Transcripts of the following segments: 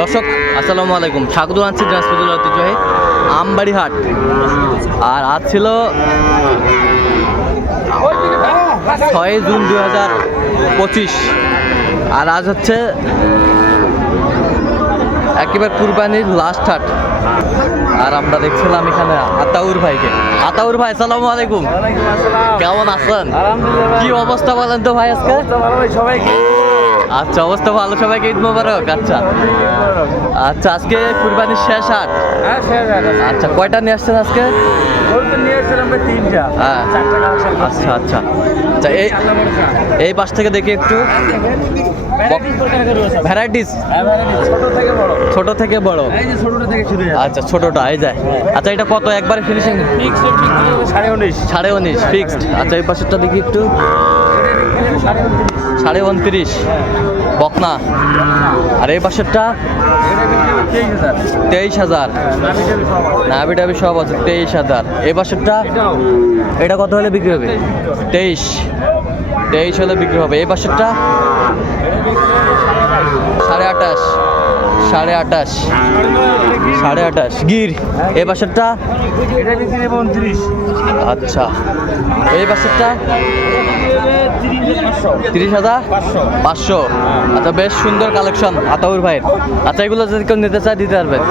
দর্শক আসসালামু আলাইকুম। স্বাগত আনছি ট্রান্সপোর্টের ঐতিহ্যবাহী আমবাড়ি হাট আর আজ ছিল ছয় জুন দু হাজার পঁচিশ। আর আজ হচ্ছে একেবারে কুরবানির লাস্ট হাট। আর আমরা দেখছিলাম এখানে আতাউর ভাইকে। আতাউর ভাই সালামু আলাইকুম। কেমন আছেন? কি অবস্থা বলেন তো ভাই আজকে? আচ্ছা অবস্থা ভালো? সবাইকে ঈদ মোবারক। আচ্ছা। আচ্ছা আজকে কুরবানির শেষ হাট আচ্ছা কয়টা নিয়ে আসছেন আজকে? হ্যাঁ। আচ্ছা আচ্ছা। আচ্ছা এই এই পাশ থেকে দেখি একটু। ভ্যারাইটিস ছোট থেকে বড়। আচ্ছা ছোটটা এই যায় আচ্ছা এটা কত? একবারে ফিনিশিং সাড়ে উনিশ। সাড়ে উনিশ ফিক্সড আচ্ছা এই পাশেরটা দেখি একটু। সাড়ে উনত্রিশ। বকনা। আর এই পাশেরটা তেইশ হাজার। নাবি টাবি সব আছে তেইশ হাজার। এই পাশেরটা এটা কত হলে বিক্রি হবে? তেইশ। তেইশ হলে বিক্রি হবে। এই পাশেরটা সাড়ে আঠাশ। সাড়ে আঠাশ। সাড়ে আঠাশ। গির। এই পাশেরটা আচ্ছা। এই পাশেরটা তিরিশ হাজার পাঁচশো। আচ্ছা বেশ সুন্দর কালেকশন আতাউর ভাইয়ের। আচ্ছা এগুলো যদি কেউ নিতে চায় দিতে পারবেন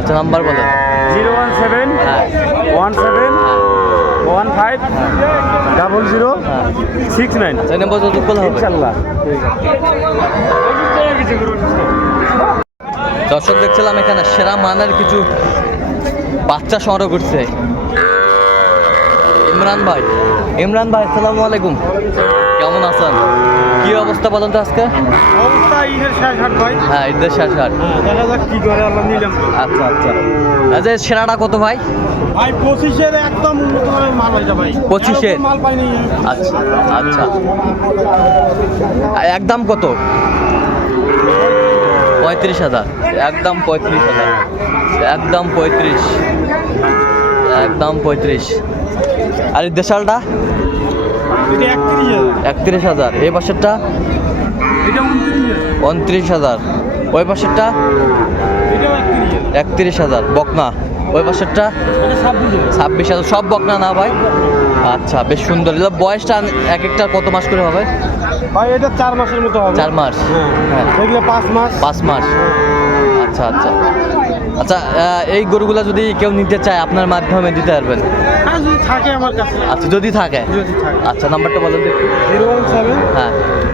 আচ্ছা নাম্বার বলেন জিরো ওয়ান সেভেন হ্যাঁ। One seven one five double zero হ্যাঁ। Six nine. সেই নম্বর যত করলে হবে। ইনশাল্লাহ। দর্শক দেখছিলাম এখানে সেরা মানের কিছু বাচ্চা সংগ্রহ করছে। ইমরান ভাই। ইমরান ভাই আসসালামু আলাইকুম। কেমন আছেন? কি অবস্থা বলেন তো আজকে? অবস্থা ঈদের শেষ হাট ভাই। হ্যাঁ ঈদের শেষ হাট। দেখা যাক কি করে আল্লাহ নিলাম। আচ্ছা আচ্ছা। যে সেরাটা কত ভাই? ভাই পঁচিশের একদম উন্নত মানের মাল ভাইটা ভাই। পঁচিশের? মাল পাইনি। আচ্ছা আচ্ছা। একদম কত? পঁয়ত্রিশ হাজার। একদম পঁয়ত্রিশ হাজার। একদম পঁয়ত্রিশ। একদম পঁয়ত্রিশ। আর এই দেশালটা একত্রিশ হাজার। এই পাশেরটা? উনত্রিশ হাজার। ওই পাশেরটা? একত্রিশ হাজার। বকনা। ওই পাশেরটা? ছাব্বিশ হাজার। সব বকনা না ভাই? আচ্ছা বেশ সুন্দর। বয়সটা এক একটা কত মাস করে হবে? ভাই এটা চার মাসের মতো হবে। চার মাস। হ্যাঁ। হ্যাঁ। পাঁচ মাস। পাঁচ মাস। আচ্ছা আচ্ছা। আচ্ছা এই গরুগুলো যদি কেউ নিতে চায় আপনার মাধ্যমে দিতে পারবেন? হ্যাঁ যদি থাকে আমার কাছে। আচ্ছা যদি থাকে? আচ্ছা নাম্বারটা বলেন জিরো ওয়ান সেভেন হ্যাঁ।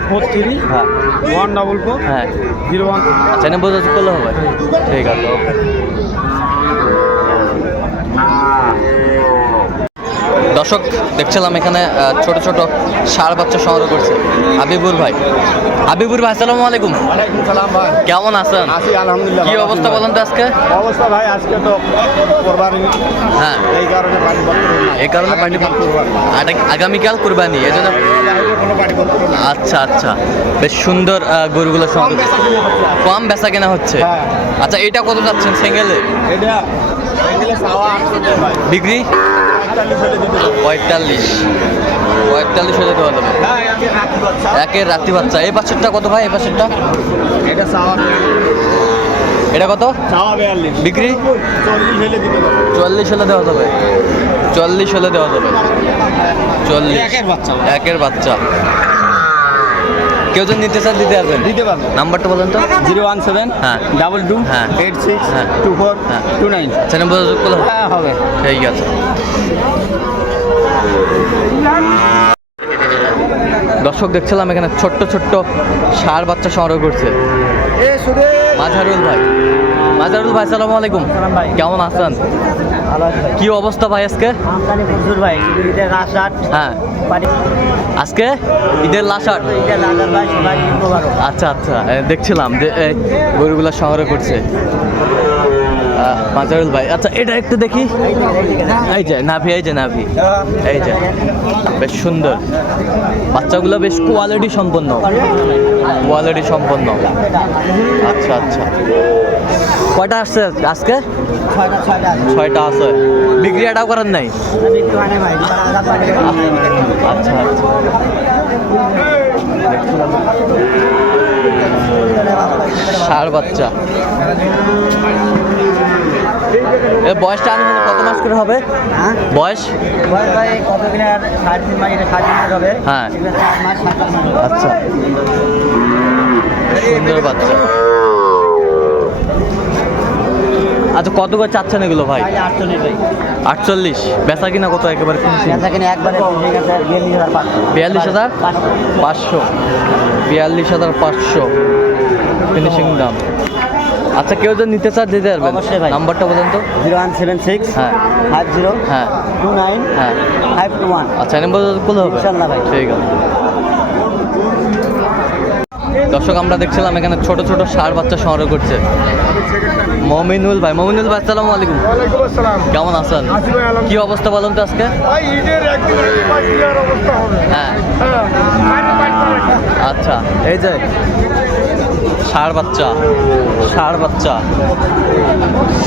ফোর থ্রি হ্যাঁ। ওয়ান ডাবল ফোর হ্যাঁ। জিরো ওয়ান আচ্ছা এনে বোঝা করলে হবে? ঠিক আছে ওকে। দর্শক দেখছিলাম এখানে ছোট ছোট ষাঁড় বাচ্চা সংগ্রহ করছে। হাবিবুর ভাই। হাবিবুর ভাই আসসালামু আলাইকুম। সালাম ভাই। কেমন আছেন? আছি আলহামদুলিল্লাহ কি অবস্থা বলেন তো আজকে? অবস্থা ভাই আজকে তো কোরবানি। হ্যাঁ। এই কারণে পানি এই কারণে পানি আগামীকাল কুরবানি। এই জন্য আচ্ছা আচ্ছা। বেশ সুন্দর গরুগুলো সংগ্রহ কম বেচা কেনা হচ্ছে হ্যাঁ। আচ্ছা এটা কত যাচ্ছেন সিঙ্গেলে? এটা বিক্রি? পঁয়তাল্লিশ। পঁয়তাল্লিশ হলে দেওয়া যাবে একের রাত্রি বাচ্চা। এই পাশেরটা কত ভাই? এই পাশেরটা এটা এটা কত? বিক্রি? চল্লিশ হলে দেওয়া যাবে। চল্লিশ হলে দেওয়া যাবে। চল্লিশ। একের বাচ্চা। একের বাচ্চা। কেউ যদি নিতে চান দিতে পারবেন দিতে পারব নাম্বারটা বলেন তো জিরো ওয়ান সেভেন হ্যাঁ। ডাবল টু হ্যাঁ। এইট সিক্স হ্যাঁ। টু ফোর হ্যাঁ। টু নাইন সেটা যোগাযোগ করলে হবে? হ্যাঁ হবে ঠিক আছে দর্শক দেখছিলাম এখানে ছোট্ট ছোট্ট সার বাচ্চা সংগ্রহ করছে মাঝারুল ভাই মাঝারুল ভাই সালাম আলাইকুম। ভাই। কেমন আছেন? কি অবস্থা ভাই আজকে? ভাই। হ্যাঁ। আজকে? ঈদের লাশ আট? ঈদের রাত রাত ভাই সবাই কিনতে পারো আচ্ছা। আচ্ছা দেখছিলাম যে গরুগুলা শহরে করছে। মাজারুল ভাই। আচ্ছা এটা একটু দেখি। এই যে নাভি, এই যে নাভি। এই যে, বেশ সুন্দর। বাচ্চাগুলো বেশ কোয়ালিটি সম্পন্ন। কোয়ালিটি সম্পন্ন। আচ্ছা আচ্ছা। কয়টা আসছে আজকে? ছয়টা আছে। বিক্রি এটাও করার নাই? আচ্ছা আচ্ছা। ষাঁড় বাচ্চা। বয়সটা আনুমানিক কত মাস করে হবে? হ্যাঁ? বয়স? হ্যাঁ। আচ্ছা। সুন্দর বাচ্চা। আচ্ছা কত করে চাচ্ছেন এগুলো ভাই? আটচল্লিশ বেচা কিনা কত একেবারে বিয়াল্লিশ হাজার পাঁচশো। বিয়াল্লিশ হাজার? পাঁচশো। ফিনিশিং দাম। আচ্ছা কেউ যদি নিতে চান দিতে পারবেন। অবশ্যই ভাই। নাম্বারটা বলেন তো। জিরো ওয়ান সেভেন সিক্স হ্যাঁ। ফাইভ জিরো হ্যাঁ। টু নাইন হ্যাঁ। Five two one. আচ্ছা নাম্বার খুলে হবে। ইনশাল্লাহ ভাই। ঠিক আছে। দর্শক আমরা দেখছিলাম এখানে ছোট ছোট সার বাচ্চা সংগ্রহ করছে। মমিনুল ভাই মমিনুল ভাই আসসালামু আলাইকুম। ওয়ালাইকুম আসসালাম। কেমন আছেন? আছি কি অবস্থা বলুন তো আজকে? ভাই ঈদের একদিন আগে পাঁচ দিনের অবস্থা হবে। হ্যাঁ। হ্যাঁ। আচ্ছা এই যে ষাঁড় বাচ্চা ষাঁড় বাচ্চা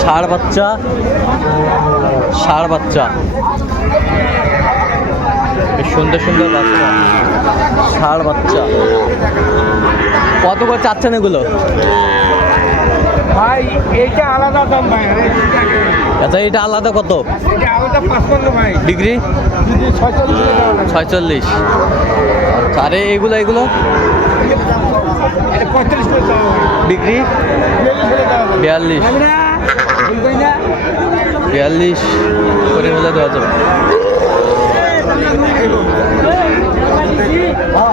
ষাঁড় বাচ্চা ষাঁড় বাচ্চা। সুন্দর সুন্দর বাচ্চা। ষাঁড় বাচ্চা। কত করে চাচ্ছেন এগুলো? ভাই এইটা আলাদা দাম ভাই আচ্ছা এটা আলাদা কত? এটা আলাদা পাঁচপান্ন ভাই। ডিগ্রি ছয়চল্লিশ। ছয়চল্লিশ। আরে এগুলো এগুলো? এটা পঁয়তাল্লিশ করে চাওয়া ভাই ডিগ্রি বিয়াল্লিশ। বিয়াল্লিশ। করে হলে দেওয়া যাবে।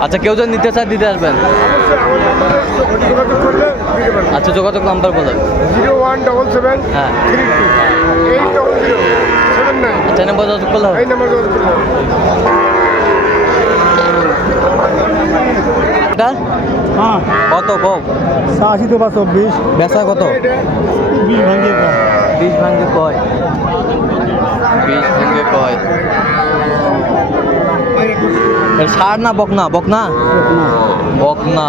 আচ্ছা কেউ যদি নিতে চায় দিতে আসবেন। আচ্ছা যোগাযোগ নাম্বার বলেন। জিরো ওয়ান ডবল সেভেন হ্যাঁ। Eight double zero. Seven nine. আচ্ছা নাম্বার যোগাযোগ করলে হবে। এই নাম্বার যোগাযোগ করলে এটা হ্যাঁ। কত কম আশি তো বা চব্বিশ। বেচা কত? বিশ ভাঙ্গে বিশ ভাঙ্গে কয়? বিশ ভাঙ্গে কয়। ষাড় না বকনা? বকনা? বকনা।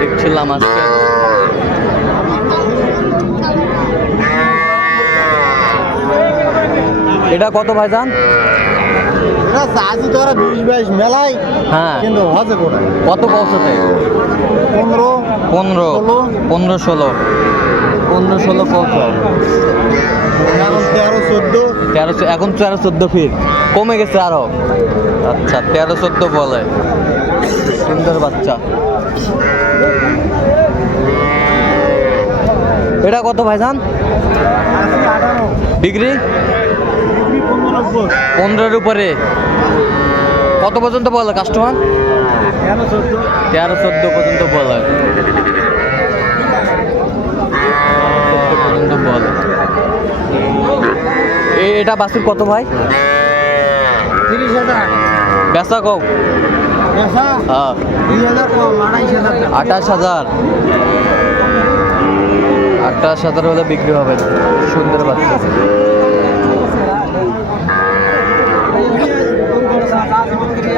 দেখছিলাম আজকে। এটা কত ভাইজান? বিশ বাইশ মেলায় হ্যাঁ। কিন্তু হজে কত? পৌঁছতে? পনেরো পনেরো পনেরো ষোলো। পনেরো ষোলো কত তেরো চোদ্দ। তেরো এখন তেরো চোদ্দ ফিট কমে গেছে আরও। আচ্ছা তেরো চোদ্দ বলে। সুন্দর বাচ্চা। এটা কত ভাইজান? ডিগ্রি? পনেরোর উপরে। কত পর্যন্ত বলে কাস্টমার? তেরো চোদ্দ। পর্যন্ত বলে। পর্যন্ত বলে। এটা বাসুর কত ভাই? তিরিশ হাজার। বেচা কম? হ্যাঁ। আঠাশ হাজার? আঠাশ হাজার হলে বিক্রি হবে। সুন্দর বাচ্চা দাম কখন ভাই জোড়া হ্যাঁ হ্যাঁ দাম চাইবে পঁয়তাল্লিশ